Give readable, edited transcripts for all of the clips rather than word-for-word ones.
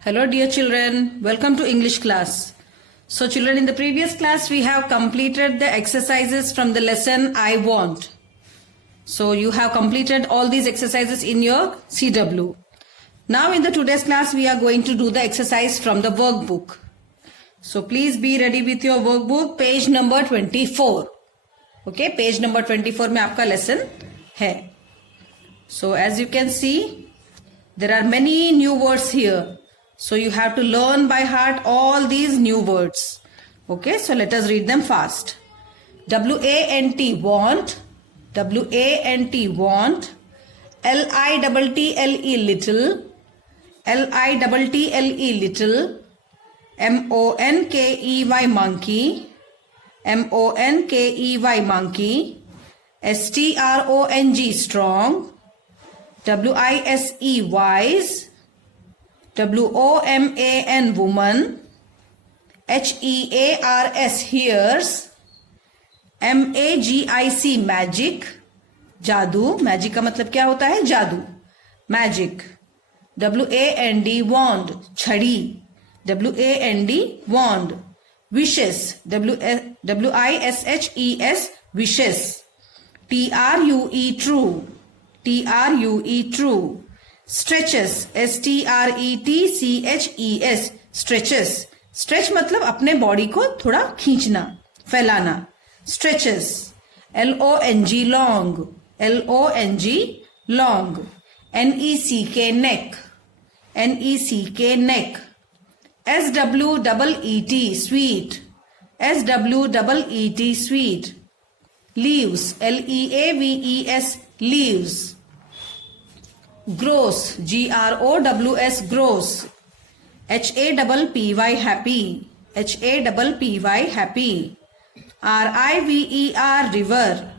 Hello dear children, welcome to English class. So children, in the previous class we have completed the exercises from the lesson I want. So you have completed all these exercises in your CW. Now in the today's class we are going to do the exercise from the workbook. So please be ready with your workbook, page number 24. Okay, page number 24 में आपका lesson है. So as you can see, there are many new words here. So you have to learn by heart all these new words. Okay, so let us read them fast. W-A-N-T, want. W-A-N-t, want. L-I-T-T-L-E, little. L-I-T-T-L-E, little. M-O-N-K-E-Y, monkey. M-O-N-K-E-Y, monkey. S-T-R-O-N-G, strong. W-I-S-E, wise. W-O-M-A-N, woman. H-E-A-R-S, hears. M-A-G-I-C, magic. जादू. Magic का मतलब क्या होता है? जादू. Magic. W-A-N-D, wand, छड़ी. W-A-N-D, wand. wishes. W-I-S-H-E-S, wishes. T-R-U-E, true. T-R-U-E, true. Stretches. S-T-R-E-T-C-H-E-S, stretches. Stretch मतलब अपने बॉडी को थोड़ा खींचना, फैलाना. Stretches. L-O-N-G, long. L-O-N-G, long. N-E-C-K, neck. N-E-C-K, neck. S-W-E-E-T, sweet. S-W-E-E-T, sweet. Leaves. L-E-A-V-E-S, leaves. Gross. G-R-O-W-S, gross. H-A-P-P-Y, happy. H-A-P-P-Y, happy. R-I-V-E-R, river.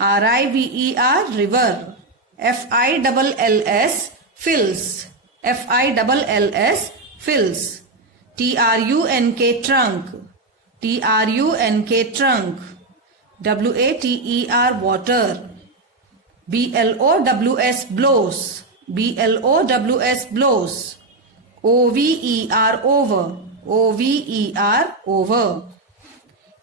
R-I-V-E-R, river. F-I-L-L-S, fills. F-I-L-L-S, fills. T-R-U-N-K, trunk. T-R-U-N-K, trunk. W-A-T-E-R, water. B-L-O-W-S, blows. B-L-O-W-S, blows. O-V-E-R, over. O-V-E-R, over.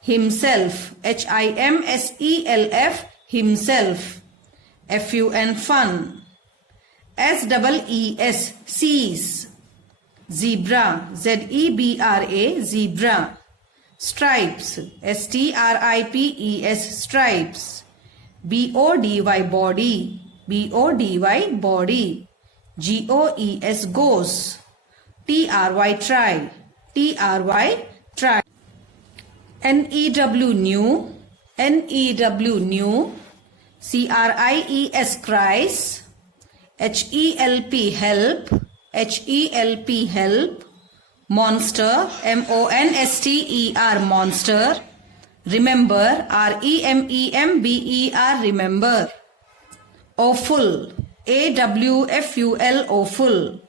Himself. H-I-M-S-E-L-F, himself. F-U-N, fun. S-E-E-S, sees. Zebra. Z-E-B-R-A, zebra. Stripes. S-T-R-I-P-E-S, stripes. B-O-D-Y, body. B-O-D-Y, body. G-O-E-S, goes. T-R-Y, try. T-R-Y, try. N-E-W, new. N-E-W, new. C-R-I-E-S, cries. H-E-L-P, help. H-E-L-P, help. Monster. M-O-N-S-T-E-R, monster. Remember. R-E-M-E-M-B-E-R, remember. Awful. A-W-F-U-L, awful.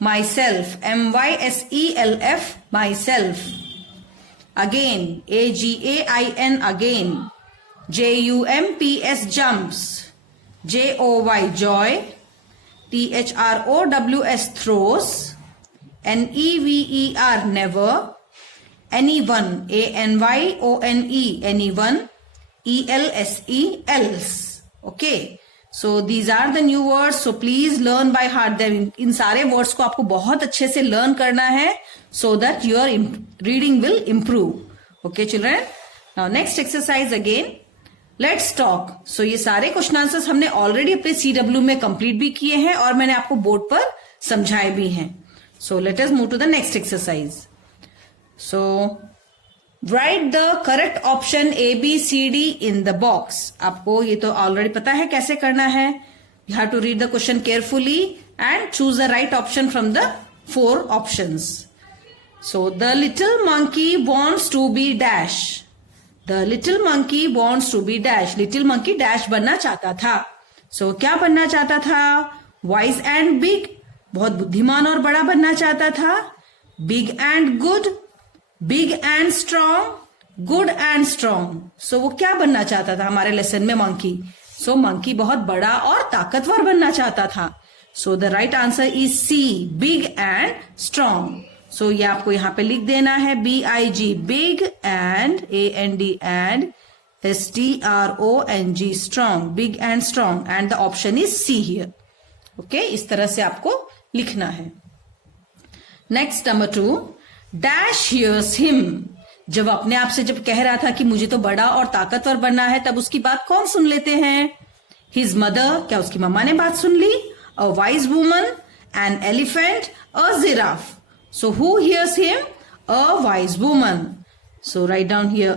Myself. M-Y-S-E-L-F, myself. Again. A-G-A-I-N, again. J-U-M-P-S, jumps. J-O-Y, joy. T-H-R-O-W-S, throws. N-E-V-E-R, never. Anyone. A-N-Y-O-N-E, anyone. E-L-S-E, else. Okay. So these are the new words. So please learn by heart them. इन सारे words को आपको बहुत अच्छे से learn करना है so that your reading will improve. Okay children. Now next exercise again. Let's talk. So ये सारे क्वेश्चन आंसर्स हमने ऑलरेडी अपने CW में कंप्लीट भी किए हैं और मैंने आपको बोर्ड पर समझाए भी हैं. So let us move to the next exercise. So write the correct option A, B, C, D in the box. आपको ये तो ऑलरेडी पता है कैसे करना है. You have to read the question carefully and choose the right option from the 4 options. So the little monkey wants to be dash. The little monkey wants to be dash. Little monkey dash बनना चाहता था. So क्या बनना चाहता था? Wise and big. बहुत बुद्धिमान और बड़ा बनना चाहता था. Big and good. Big and strong. Good and strong. So वो क्या बनना चाहता था हमारे लेसन में monkey? So monkey बहुत बड़ा और ताकतवर बनना चाहता था. So the right answer is C, big and strong. सो ये आपको यहां पे लिख देना है, BIG, big, and AND and STRONG, strong, big and strong, and the option is C here. Okay, इस तरह से आपको लिखना है. Next number 2, dash here's him. जब अपने आप से जब कह रहा था कि मुझे तो बड़ा और ताकतवर बनना है, तब उसकी बात कौन सुन लेते हैं? हिज मदर, क्या उसकी मम्मा ने बात सुन ली? A wise woman, an elephant, a giraffe. So who hears him? A wise woman. So write down here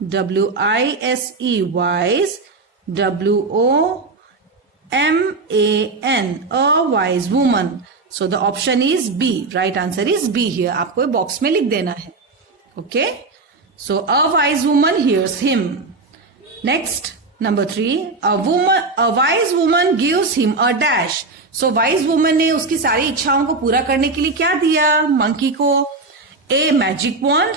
WISE, wise, WOMAN, a wise woman. So the option is B. Right answer is B here. आपको box में लिख देना है. Okay. So a wise woman hears him. Next, number 3. A wise woman gives him a dash. So wise woman ने उसकी सारी इच्छाओं को पूरा करने के लिए क्या दिया मंकी को? A magic wand,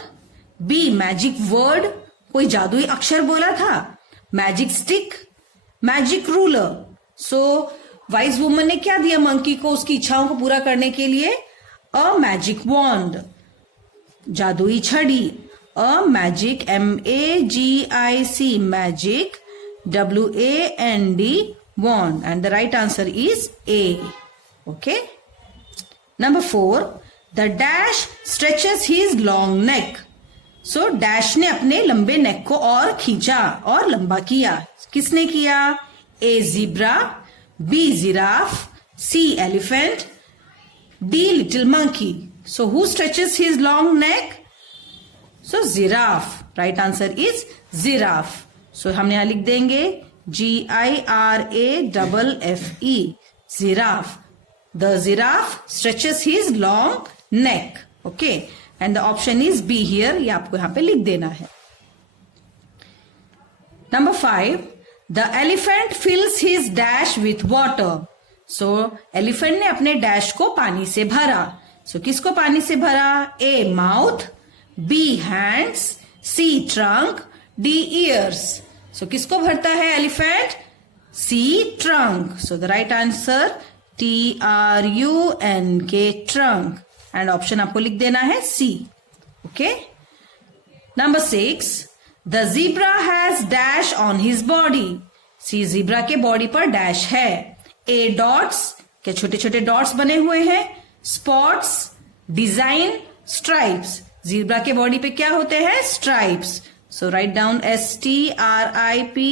B magic word, कोई जादुई अक्षर बोला था, मैजिक स्टिक, मैजिक रूलर. सो वाइज वुमन ने क्या दिया मंकी को उसकी इच्छाओं को पूरा करने के लिए? अ मैजिक वॉन्ड, जादुई छड़ी. A magic, MAGIC, magic, WAND, wand, and the right answer is A. Okay. Number 4, the dash stretches his long neck. So dash ने अपने लंबे नेक को और खींचा और लंबा किया. किसने किया? A zebra, B giraffe, C elephant, D little monkey. So who stretches his long neck? So giraffe. Right answer is giraffe. So हम यहाँ लिख देंगे GIRAFFE, giraffe. The giraffe stretches his long neck. Okay. And the option is B here. ये आपको यहाँ पे लिख देना है. Number 5. The elephant fills his dash with water. So elephant ने अपने डैश को पानी से भरा. So किसको पानी से भरा? A mouth, B hands, C trunk, D ears. So किसको भरता है elephant? C trunk. So the right answer TRUNK, trunk. And option आपको लिख देना है C. Okay. Number 6, the zebra has dash on his body. See, zebra के body पर डैश है. ए डॉट्स, क्या छोटे छोटे डॉट्स बने हुए हैं? Spots, design, stripes. जीब्रा के बॉडी पे क्या होते हैं? Stripes. So write down STRIPES,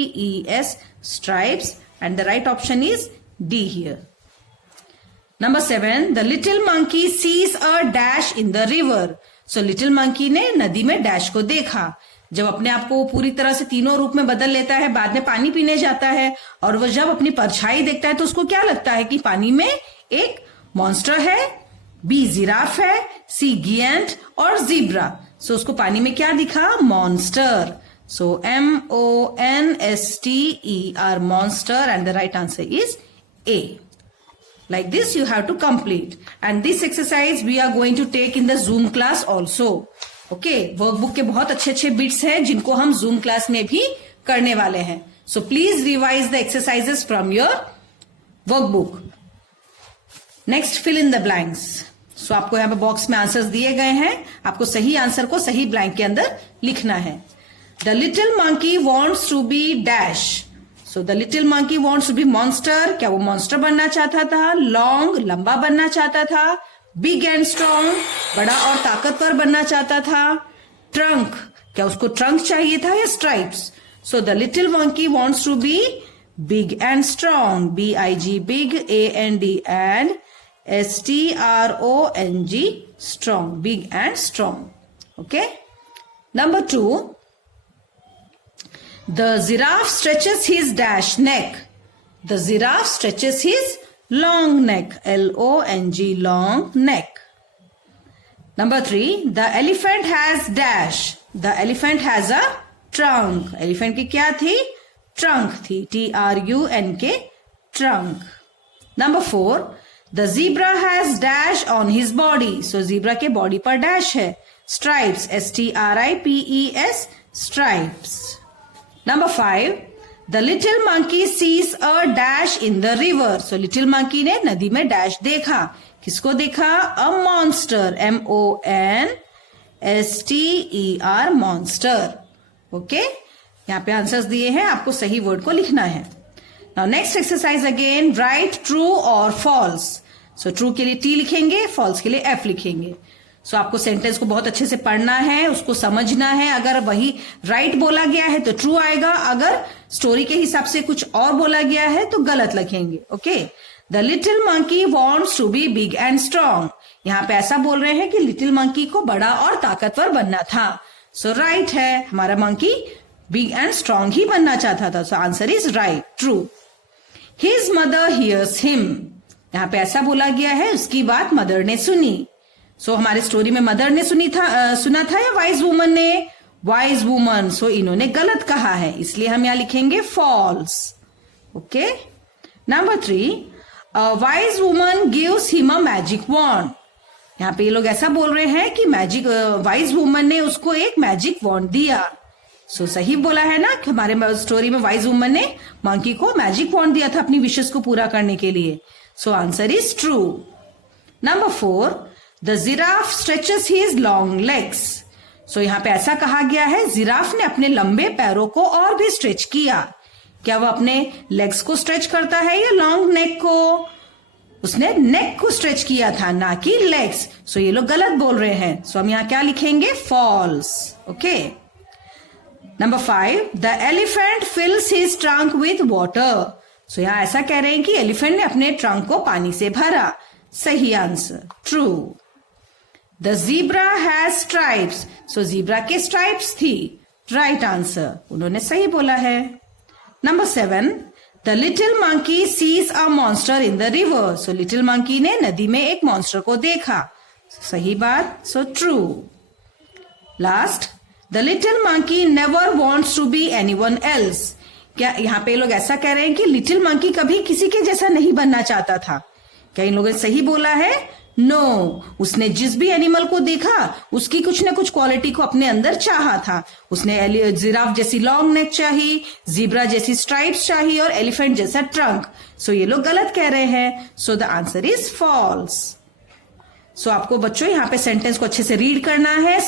stripes, and the right option is D here. Number 7, the little monkey sees a dash in the river. So little monkey ने नदी में dash को देखा. जब अपने आप को पूरी तरह से तीनों रूप में बदल लेता है, बाद में पानी पीने जाता है, और वह जब अपनी परछाई देखता है तो उसको क्या लगता है कि पानी में एक मॉन्स्टर है. B जिराफ है, C गिएंट, और जीब्रा. सो उसको पानी में क्या दिखा? Monster. So MONSTER, monster, and the right answer is A. Like this you have to complete, and this exercise we are going to take in the Zoom class also. Okay, workbook के बहुत अच्छे अच्छे bits हैं जिनको हम Zoom class में भी करने वाले हैं. So please revise the exercises from your workbook. Next, fill in the blanks. So आपको यहाँ पे बॉक्स में आंसर्स दिए गए हैं. आपको सही आंसर को सही ब्लैंक के अंदर लिखना है. The little monkey wants to be dash. So the little monkey wants to be monster. क्या वो monster बनना चाहता था? Long, लंबा बनना चाहता था. Big and strong, बड़ा और ताकतवर बनना चाहता था. Trunk, क्या उसको trunk चाहिए था या stripes? So the little monkey wants to be big and strong. BIG, big, AND, and STRONG, strong. Big and strong. Okay. Number 2. The giraffe stretches his dash neck. The giraffe stretches his long neck. LONG, long neck. Number 3. The elephant has dash. The elephant has a trunk. Elephant की क्या थी? Trunk थी. TRUNK, trunk. Number 4. The zebra has dash on his body. So zebra के body पर dash है. Stripes, STRIPES, stripes. Number 5, the little monkey sees a dash in the river. So little monkey ने नदी में dash देखा. किसको देखा? अ monster. MONSTER monster. Okay, यहाँ पे आंसर्स दिए हैं, आपको सही वर्ड को लिखना है. Now next exercise again, right true और फॉल्स. सो ट्रू के लिए T लिखेंगे, फॉल्स के लिए F लिखेंगे. सो आपको सेंटेंस को बहुत अच्छे से पढ़ना है, उसको समझना है. अगर वही राइट बोला गया है तो ट्रू आएगा, अगर स्टोरी के हिसाब से कुछ और बोला गया है तो गलत लिखेंगे. Okay, the little monkey wants to be big and strong. यहाँ पे ऐसा बोल रहे हैं कि लिटिल मंकी को बड़ा और ताकतवर बनना था. सो राइट है, हमारा मंकी बिग एंड स्ट्रांग ही बनना चाहता था. So answer is right, true. His mother hears him. यहाँ पे ऐसा बोला गया है, उसकी बात मदर ने सुनी. सो हमारे स्टोरी में मदर ने सुना था या वाइज वुमन ने? Wise woman. सो इन्होंने गलत कहा है, इसलिए हम यहां लिखेंगे false. Okay, number 3, wise woman gives him a magic wand. यहाँ पे ये लोग ऐसा बोल रहे हैं कि वाइज वुमन ने उसको एक मैजिक वॉन्ड दिया. सो सही बोला है ना कि हमारे स्टोरी में वाइज वुमन ने मंकी को मैजिक वॉन्ड दिया था अपनी विशेष को पूरा करने के लिए. So answer is true. Number 4, the giraffe stretches his long legs. So यहाँ पे ऐसा कहा गया है, जिराफ ने अपने लंबे पैरों को और भी स्ट्रेच किया. क्या वो अपने लेग्स को स्ट्रेच करता है या लॉन्ग नेक को? उसने नेक को स्ट्रेच किया था, ना कि लेग्स. सो ये लोग गलत बोल रहे हैं. सो हम यहाँ क्या लिखेंगे? False. Okay, number 5, the elephant fills his trunk with water. So यहाँ ऐसा कह रहे हैं कि एलिफेंट ने अपने ट्रंक को पानी से भरा. सही answer, true. The zebra has stripes. So zebra के स्ट्राइप्स थी. राइट आंसर, उन्होंने सही बोला है. Number 7, the little monkey sees a monster in the river. So little monkey ने नदी में एक मॉन्स्टर को देखा. सही बात, so true. Last, the little monkey never wants to be anyone else. क्या यहाँ पे लोग ऐसा कह रहे हैं कि लिटिल मंकी कभी किसी के जैसा नहीं बनना चाहता था? क्या इन लोगों ने सही बोला है? नो, उसने जिस भी एनिमल को देखा उसकी कुछ न कुछ क्वालिटी को अपने अंदर चाहा था. उसने जिराफ जैसी लॉन्ग नेक चाहिए, जीब्रा जैसी स्ट्राइप्स चाहिए और एलिफेंट जैसा ट्रंक. सो ये लोग गलत कह रहे हैं. So the answer is false. So आपको बच्चों यहाँ पे सेंटेंस को अच्छे से रीड करना है,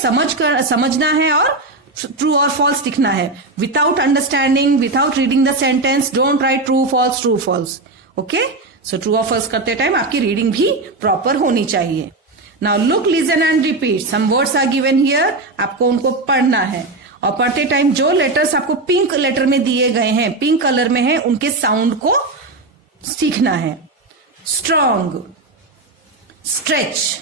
समझना है और ट्रू और फॉल्स लिखना है. Without understanding, without reading the sentence, don't write true false. Okay, so true और फॉल्स करते टाइम आपकी रीडिंग भी प्रॉपर होनी चाहिए. Now look, listen and repeat. Some words are given here, आपको उनको पढ़ना है और पढ़ते टाइम जो लेटर्स आपको पिंक लेटर में दिए गए हैं, पिंक कलर में है, उनके साउंड को सीखना है. Strong, stretch,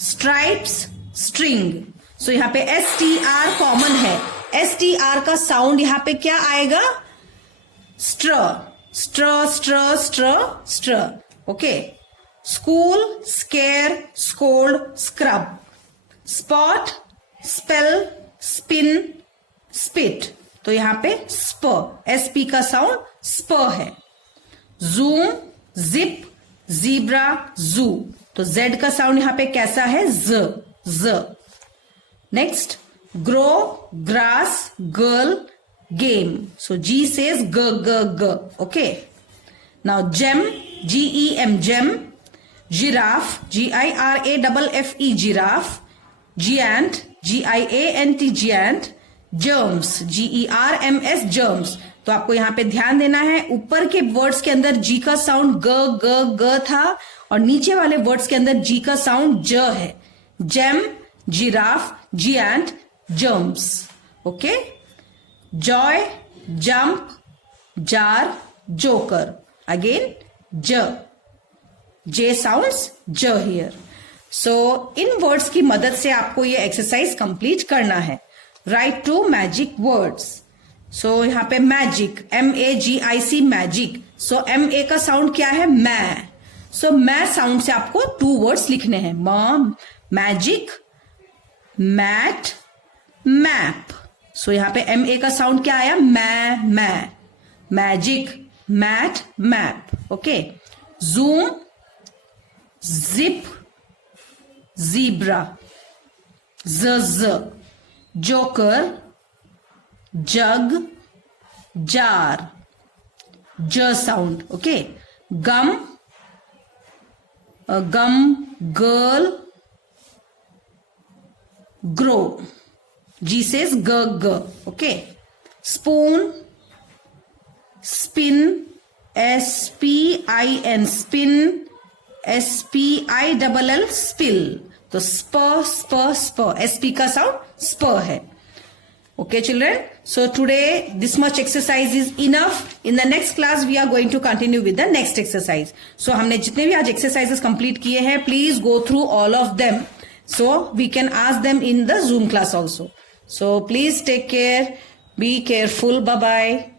stripes, string. So यहाँ पे STR कॉमन है. STR का साउंड यहाँ पे क्या आएगा? स्ट्र, स्ट्र. Okay, school, scare, scold, scrub. Spot, spell, spin, spit. तो यहाँ पे स्प, SP का साउंड स्प है. जूम, जिप, जीब्रा, जू. तो Z का साउंड यहाँ पे कैसा है? ज. Next, grow, grass, girl, game. So G says g. Okay. Now gem, GEM, gem. Giraffe, GIRAFFE, giraffe. Giant, GIANT, giant. Germs, GERMS, germs. तो आपको यहाँ पे ध्यान देना है, ऊपर के वर्ड्स के अंदर G का साउंड ग था और नीचे वाले वर्ड्स के अंदर G का साउंड ज है. Gem, giraffe, giant, germs. Okay, joy, jump, jar, joker. Again, j. J sounds j here. So, इन वर्ड्स की मदद से आपको ये एक्सरसाइज कंप्लीट करना है. Write two magic words. So यहाँ पे magic, MAGIC, magic. So MA का साउंड क्या है? मैं. सो मैं साउंड से आपको 2 वर्ड्स लिखने हैं. Magic, mat, map. सो यहाँ पे MA का साउंड क्या आया? मैं. Magic, mat, map. Okay, zoom, zip, zebra, ज. Joker, jug, jar, j sound. Okay, gum, gum, girl, grow. G says g, g. Okay, spoon, spin, S-P-I-N, spin, S-P-I-L-L, spill. तो spur, spur, spur. SP का sound spur है. Okay, children. So today this much exercise is enough. In the next class we are going to continue with the next exercise. So हमने जितने भी आज exercises complete किए हैं, please go through all of them. So we can ask them in the Zoom class also. So please take care. Be careful. Bye bye.